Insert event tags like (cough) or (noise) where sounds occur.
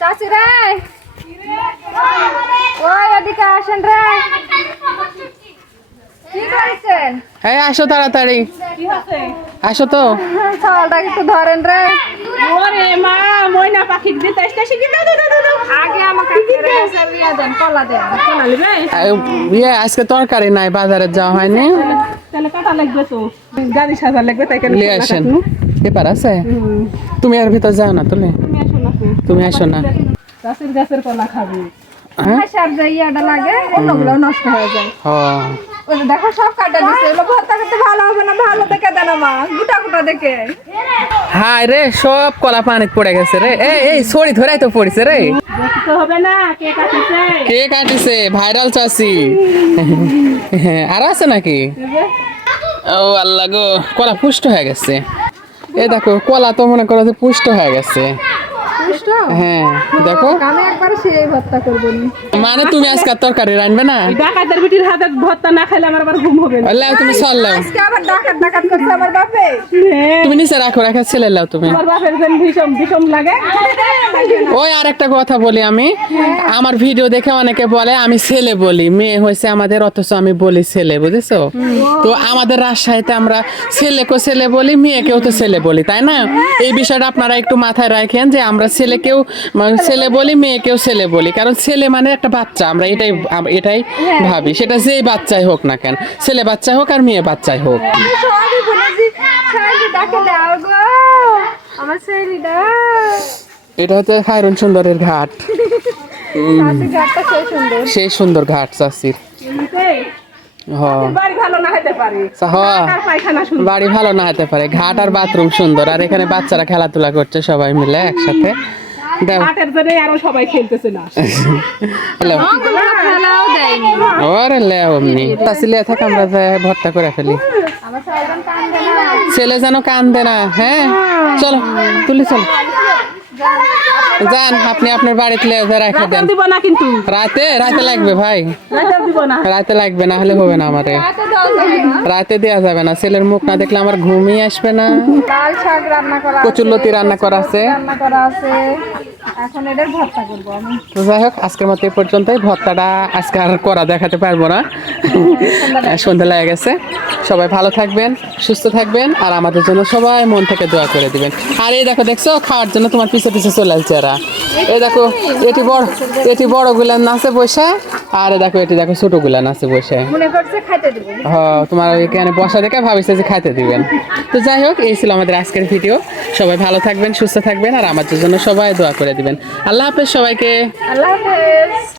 চাচি ওই এদিকে আসেন রে। কি করছেন? এই আসো তাড়াতাড়ি। আসো তো। চালটা একটু ধরেন রে। ওরে মা ময়না পাখি দিতে আসতে শিখি দাও দাও দাও দাও আগে আমাকে লিয়া দেন কলা দেন। কেনা নেবে এই, ইয়ে আজকে তরকারি নাই বাজারে যাওয়া হয়নি। তাহলে কাটা লাগবে তো। গাড়ি সাজা লাগবে তাই কেন নিয়ে আসেন। পেপার আছে? তুমি আর ভিতর যাও না তুমি। তুমি আসো না। গাছের গাছের কলা খাবে। যে ইয়াটা লাগে অন্যগুলো নষ্ট হয়ে যায়। ওই দেখো সব কাটা দিচ্ছে এগুলো ভর্তা করতে ভালো হবে না ভালো দেখে দেন মা গোটা গোটা দেখে। হাই রে সব কলা পানি পড়ে গেছে রে। এই ধরাই তো পড়েছে রে। হবে না কে কাটিছে? কে কাটিছে? ভাইরাল চাষি। আর আছে নাকি? ও আল্লাহ গো কলা পুষ্ট হয়ে গেছে। এ দেখো কলা তো মনে করো যে পুষ্ট হয়ে গেছে। হ্যাঁ দেখো। আমি একবার সেই ভর্তা করব নি। মানে তুমি আজকে তরকারি রানবে না? ডাকাতের বিটির হাতে ভর্তা না খাইলে আমার আবার ঘুম হবে না। তুমি সল লাও আবার ডাকাত ডাকাত করছে আমার বাপে। হ্যাঁ, তুমি নিচে রাখো রাখা ছেলে লাও তুমি। আমার বাপের যেন ভীষণ ভীষণ লাগে। ওই আর একটা কথা বলি আমি। আমার ভিডিও দেখে অনেকে বলে আমি ছেলে বলি। মেয়ে হয়েছে আমাদের অথচ আমি বলি ছেলে বুঝেছ? তো আমাদের রাজশাহীতে আমরা ছেলেকেও ছেলে বলি মেয়েকেও তো ছেলে বলি তাই না? এই বিষয়টা আপনারা একটু মাথায় রাখেন যে আমরা ছেলেকেও মানে ছেলে বলি মেয়েকেও ছেলে বলি। কারণ ছেলে মানে একটা বাচ্চা আমরা এটাই এটাই ভাবি। সেটা যেই বাচ্চাই হোক না কেন ছেলে বাচ্চা হোক আর মেয়ে বাচ্চাই হোক। এটা হচ্ছে খায়রুন সুন্দরের ঘাট। (laughs) সেই সুন্দর। ঘাট চাষির হ্যাঁ বাড়ি ভালো না হতে পারে। বাড়ি ভালো না হতে পারে। ঘাট আর বাথরুম সুন্দর। আর এখানে বাচ্চারা খেলাধুলা করছে সবাই মিলে একসাথে। ভর্তা করে ফেলি। ছেলে যেন কান্দে না। হ্যাঁ? চলো তুলি চলো। যান আপনি আপনার বাড়িতে রেখে দেন। দিব না কিন্তু। রাতে রাতে লাগবে ভাই। রাতে দিব না। রাতে লাগবে না হলে হবে না আমারে। রাতে দেওয়া যাবে না। ছেলের মুখ না দেখলে আমার ঘুমই আসবে না। লাল শাক রান্না করা আছে, রান্না করা আছে। রান্না করা আছে। এখন এটার ভর্তা করব আমি। তো যাই হোক আজকের মতো এই পর্যন্তই। ভর্তাটা আজকে আর করা দেখাতে পারব না। সন্ধ্যা লেগে গেছে। সবাই ভালো থাকবেন সুস্থ থাকবেন আর আমাদের জন্য সবাই মন থেকে দোয়া করে দিবেন। আর এই দেখো দেখছ? খাওয়ার জন্য তোমার পিছে পিছে চলে আসছে এরা। এই দেখো এটি বড় এটি বড় গুলান নাচে বসে আর দেখো এটি দেখো ছোট গুলান আছে বসে। হ তোমার এখানে বসা দেখে ভাবিছে যে খাইতে দিবেন। তো যাই হোক এই ছিল আমাদের আজকের ভিডিও। সবাই ভালো থাকবেন সুস্থ থাকবেন আর আমাদের জন্য সবাই দোয়া করে দিবেন। আল্লাহ হাফেজ সবাইকে। আল্লাহ হাফেজ।